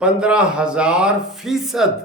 15,000%।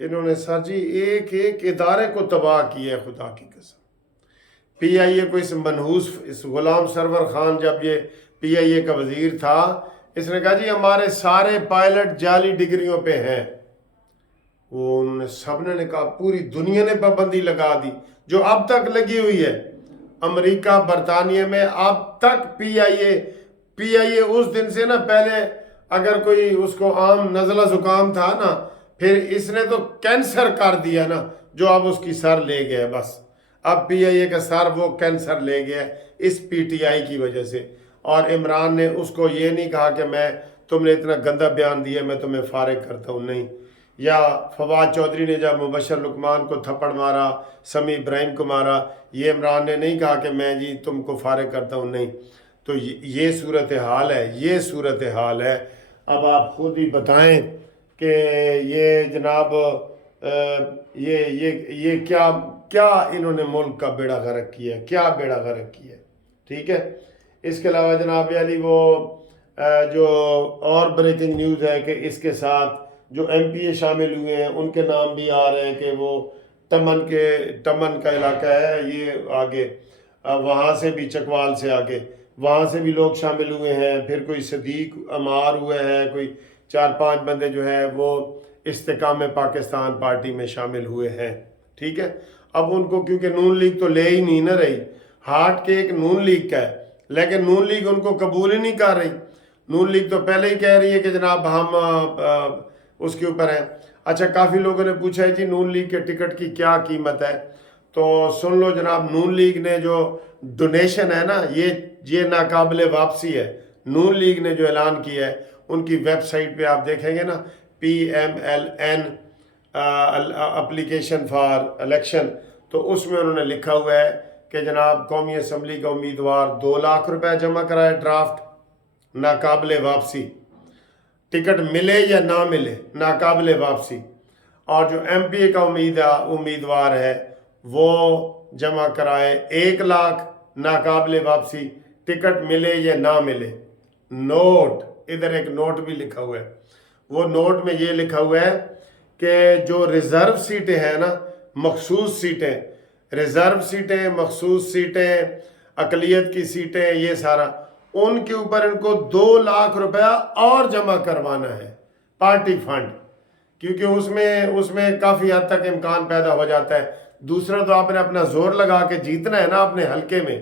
انہوں نے سر جی ایک ایک ادارے کو تباہ کیا ہے خدا کی قسم. پی آئی اے کو اس منحوس اس غلام سرور خان جب یہ پی آئی اے کا وزیر تھا اس نے کہا جی ہمارے سارے پائلٹ جعلی ڈگریوں پہ ہیں. وہ انہوں نے سب نے کہا پوری دنیا نے پابندی لگا دی جو اب تک لگی ہوئی ہے. امریکہ برطانیہ میں اب تک پی آئی اے اس دن سے نا پہلے اگر کوئی اس کو عام نزلہ زکام تھا نا پھر اس نے تو کینسر کر دیا نا جو اب اس کی سر لے گیا بس. اب پی آئی اے کا سر وہ کینسر لے گیا اس پی ٹی آئی کی وجہ سے. اور عمران نے اس کو یہ نہیں کہا کہ تم نے اتنا گندا بیان دیا میں تمہیں فارغ کرتا ہوں, نہیں. یا فواد چودھری نے جب مبشر لقمان کو تھپڑ مارا, سمیع ابراہیم کو مارا, یہ عمران نے نہیں کہا کہ میں جی تم کو فارغ کرتا ہوں, نہیں. تو یہ صورتحال ہے, یہ صورتحال ہے. اب آپ خود ہی بتائیں کہ یہ جناب یہ کیا انہوں نے ملک کا بیڑا غرق کیا ہے, کیا بیڑا غرق کیا ہے. ٹھیک ہے. اس کے علاوہ جناب علی وہ جو اور بریکنگ نیوز ہے کہ اس کے ساتھ جو ایم پی اے شامل ہوئے ہیں ان کے نام بھی آ رہے ہیں کہ وہ ٹمن کا علاقہ ہے یہ آگے, وہاں سے بھی چکوال سے آگے وہاں سے بھی لوگ شامل ہوئے ہیں. پھر کوئی صدیق امار ہوئے ہیں, کوئی 4-5 بندے جو ہیں وہ استحکام پاکستان پارٹی میں شامل ہوئے ہیں. ٹھیک ہے. اب ان کو کیونکہ نون لیگ تو لے ہی نہیں نہ رہی, ہارٹ کیک نون لیگ کا ہے لیکن نون لیگ ان کو قبول ہی نہیں کر رہی. نون لیگ تو پہلے ہی کہہ رہی ہے کہ جناب ہم اس کے اوپر ہیں. اچھا کافی لوگوں نے پوچھا ہے جی نون لیگ کے ٹکٹ کی کیا قیمت ہے, تو سن لو جناب نون لیگ نے جو ڈونیشن ہے نا یہ ناقابل واپسی ہے. نون لیگ نے جو اعلان کیا ہے ان کی ویب سائٹ پہ آپ دیکھیں گے نا PMLN اپلیکیشن فار الیکشن, تو اس میں انہوں نے لکھا ہوا ہے کہ جناب قومی اسمبلی کا امیدوار 2 لاکھ روپے جمع کرائے ڈرافٹ, ناقابل واپسی. ٹکٹ ملے یا نہ ملے ناقابل واپسی. اور جو ایم پی اے کا امیدوار ہے وہ جمع کرائے 1 لاکھ, ناقابل واپسی. ٹکٹ ملے یا نہ ملے. نوٹ, ادھر ایک نوٹ بھی لکھا ہوا ہے. وہ نوٹ میں یہ لکھا ہوا ہے کہ جو ریزرو سیٹیں ہیں نا, مخصوص سیٹیں, ریزرو سیٹیں, مخصوص سیٹیں, اقلیت کی سیٹیں, یہ سارا ان کے اوپر ان کو 2 لاکھ روپیہ اور جمع کروانا ہے پارٹی فنڈ, کیونکہ اس میں کافی حد تک امکان پیدا ہو جاتا ہے. دوسرا تو آپ نے اپنا زور لگا کے جیتنا ہے نا اپنے حلقے میں,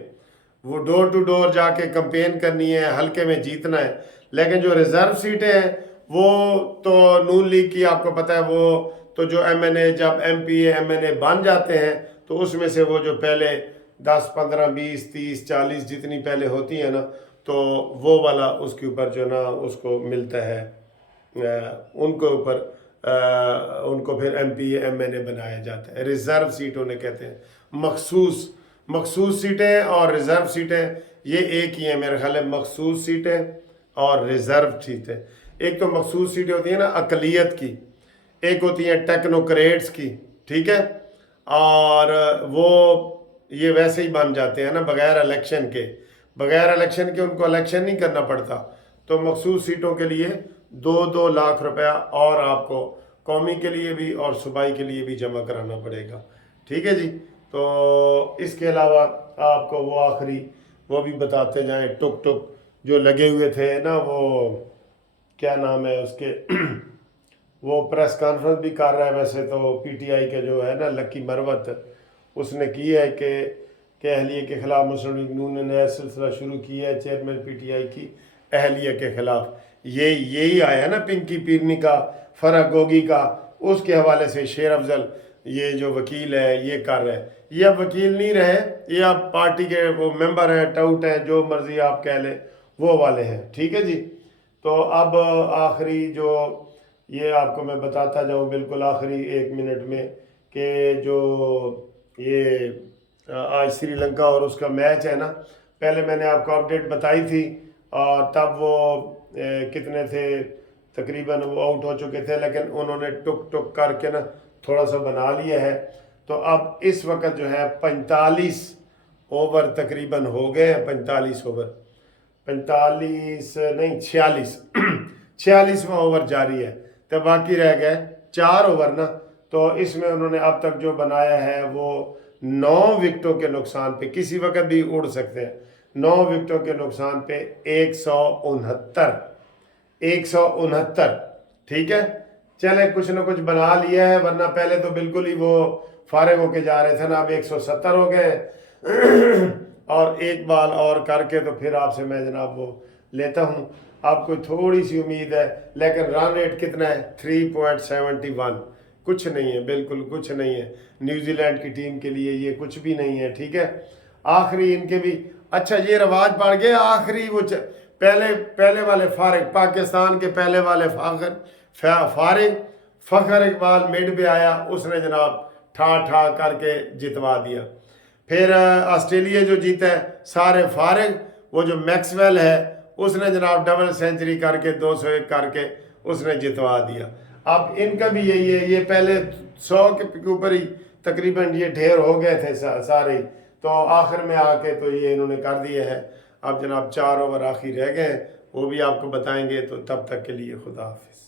وہ ڈور ٹو ڈور جا کے کمپین کرنی ہے, حلقے میں جیتنا ہے. لیکن جو ریزرو سیٹیں ہیں وہ تو نون لیگ کی آپ کو پتہ ہے, وہ تو جو ایم این اے جب M P A M N A بن جاتے ہیں تو اس میں سے وہ جو پہلے 10 15 20 30 40 جتنی پہلے ہوتی ہیں نا تو وہ والا اس کے اوپر جو نا اس کو ملتا ہے, ان کے اوپر ان کو پھر M P A M N A بنایا جاتا ہے. ریزرو سیٹ انہیں کہتے ہیں. مخصوص سیٹیں اور ریزرو سیٹیں یہ ایک ہی ہیں میرے خیال ہے. مخصوص سیٹیں اور ریزرو سیٹیں, ایک تو مخصوص سیٹیں ہوتی ہیں نا اقلیت کی, ایک ہوتی ہیں ٹیکنوکریٹس کی. ٹھیک ہے. اور وہ یہ ویسے ہی بن جاتے ہیں نا بغیر الیکشن کے ان کو الیکشن نہیں کرنا پڑتا. تو مخصوص سیٹوں کے لیے 2 لاکھ روپیہ اور آپ کو قومی کے لیے بھی اور صوبائی کے لیے بھی جمع کرانا پڑے گا. ٹھیک ہے جی. تو اس کے علاوہ آپ کو وہ آخری وہ بھی بتاتے جائیں, ٹک جو لگے ہوئے تھے نا, وہ کیا نام ہے اس کے وہ پریس کانفرنس بھی کر رہا ہے ویسے تو پی ٹی آئی کے جو ہے نا لکی مروت, اس نے کی ہے کہ اہلیہ کے خلاف مسلم لیگ نون نے نیا سلسلہ شروع کیا ہے چیئرمین پی ٹی آئی کی اہلیہ کے خلاف. یہی آیا ہے نا پنکی پیرنی کا, فرح گوگی کا, اس کے حوالے سے شیر افضل یہ جو وکیل ہے یہ کر رہے ہیں. یہ اب وکیل نہیں رہے, یہ اب پارٹی کے وہ ممبر ہیں, ٹاؤٹ ہیں, جو مرضی آپ کہہ لیں وہ والے ہیں. ٹھیک ہے جی. تو اب آخری جو یہ آپ کو میں بتاتا جاؤں بالکل آخری 1 منٹ میں کہ جو یہ آج سری لنکا اور اس کا میچ ہے نا, پہلے میں نے آپ کو اپڈیٹ بتائی تھی اور تب وہ کتنے تھے تقریباً وہ آؤٹ ہو چکے تھے, لیکن انہوں نے ٹک کر کے نا تھوڑا سا بنا لیا ہے. تو اب اس وقت جو ہے 45 اوور تقریباً ہو گئے ہیں, 45 اوور 45 نہیں 46واں اوور جاری ہے. تو باقی رہ گئے 4 اوور نا, تو اس میں انہوں نے اب تک جو بنایا ہے وہ 9 وکٹوں کے نقصان پہ، کسی وقت بھی اڑ سکتے ہیں، 9 وکٹوں کے نقصان پہ 169، ٹھیک ہے۔ چلے کچھ نہ کچھ بنا لیا ہے، ورنہ پہلے تو بالکل ہی وہ فارغ ہو کے جا رہے تھے نا، اب 170 ہو گئے اور ایک بال اور کر کے تو پھر آپ سے میں جناب وہ لیتا ہوں۔ آپ کو تھوڑی سی امید ہے، لیکن رن ریٹ کتنا ہے؟ 3.71، کچھ نہیں ہے، بالکل کچھ نہیں ہے، نیوزی لینڈ کی ٹیم کے لیے یہ کچھ بھی نہیں ہے، ٹھیک ہے۔ آخری ان کے بھی اچھا یہ رواج پڑ گیا، آخری وہ پہلے والے فارغ، پاکستان کے پہلے والے فارغ فخر اقبال مڈ پہ آیا، اس نے جناب ٹھا کر کے جتوا دیا۔ پھر آسٹریلیا جو جیتا ہے سارے فارغ، وہ جو میکسویل ہے اس نے جناب ڈبل سینچری کر کے 201 کر کے اس نے جتوا دیا۔ اب ان کا بھی یہی ہے، یہ پہلے 100 کے اوپر ہی تقریباً یہ ڈھیر ہو گئے تھے سارے ہی، تو آخر میں آ کے تو یہ انہوں نے کر دیا ہے۔ اب جناب 4 اوور آخری رہ گئے ہیں، وہ بھی آپ کو بتائیں گے، تو تب تک کے لیے خدا حافظ۔